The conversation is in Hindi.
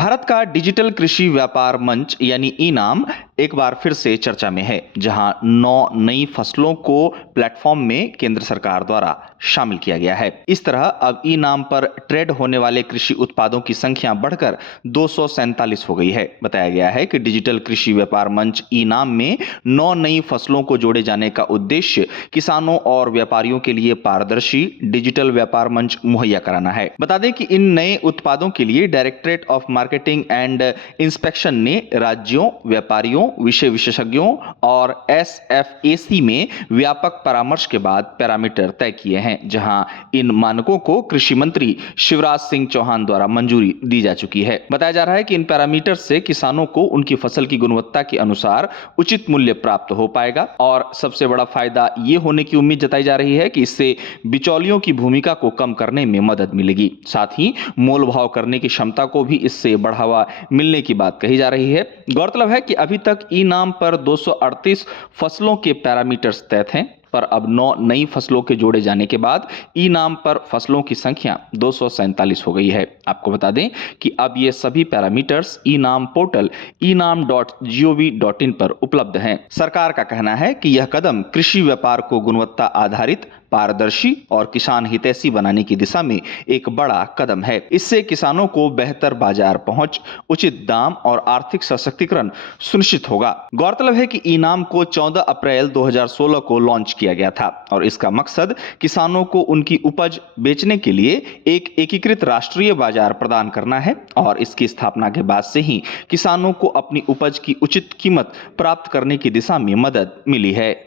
भारत का डिजिटल कृषि व्यापार मंच यानी ई-नाम एक बार फिर से चर्चा में है, जहां 9 नई फसलों को प्लेटफॉर्म में केंद्र सरकार द्वारा शामिल किया गया है। इस तरह अब ई-नाम पर ट्रेड होने वाले कृषि उत्पादों की संख्या बढ़कर 247 हो गई है। बताया गया है कि डिजिटल कृषि व्यापार मंच ई-नाम में 9 नई फसलों को जोड़े जाने का उद्देश्य किसानों और व्यापारियों के लिए पारदर्शी डिजिटल व्यापार मंच मुहैया कराना है। बता दें कि इन नए उत्पादों के लिए directorate of marketing and inspection ने राज्यों, व्यापारियों, विषय विशेषज्ञों और एसएफएसी में व्यापक परामर्श के बाद पैरामीटर तय किए हैं, जहां इन मानकों को कृषि मंत्री शिवराज सिंह चौहान द्वारा मंजूरी दी जा चुकी है। बताया जा रहा है कि इन पैरामीटर से किसानों को उनकी फसल की गुणवत्ता के अनुसार उचित मूल्य प्राप्त हो पाएगा और सबसे बड़ा फायदा ये होने की उम्मीद जताई जा रही है कि इससे बिचौलियों की भूमिका को कम करने में मदद मिलेगी। साथ ही मोल भाव करने की क्षमता को भी इससे बढ़ावा मिलने की बात कही जा रही है। गौरतलब है कि अभी तक ई-नाम पर 238 फसलों के पैरामीटर्स तय थे, पर अब 9 नई फसलों के जोड़े जाने के बाद ई-नाम पर फसलों की संख्या 247 हो गई है। आपको बता दें कि अब ये सभी पैरामीटर्स ई-नाम पोर्टल enam.gov.in पर उपलब्ध हैं। सरकार का कहना है कि यह कदम कृषि व्यापार को गुणवत्ता आधारित, पारदर्शी और किसान हितैषी बनाने की दिशा में एक बड़ा कदम है। इससे किसानों को बेहतर बाजार पहुंच, उचित दाम और आर्थिक सशक्तिकरण सुनिश्चित होगा। गौरतलब है कि ई-नाम को 14 अप्रैल 2016 को लॉन्च किया गया था और इसका मकसद किसानों को उनकी उपज बेचने के लिए एक एकीकृत राष्ट्रीय बाजार प्रदान करना है और इसकी स्थापना के बाद से ही किसानों को अपनी उपज की उचित कीमत प्राप्त करने की दिशा में मदद मिली है।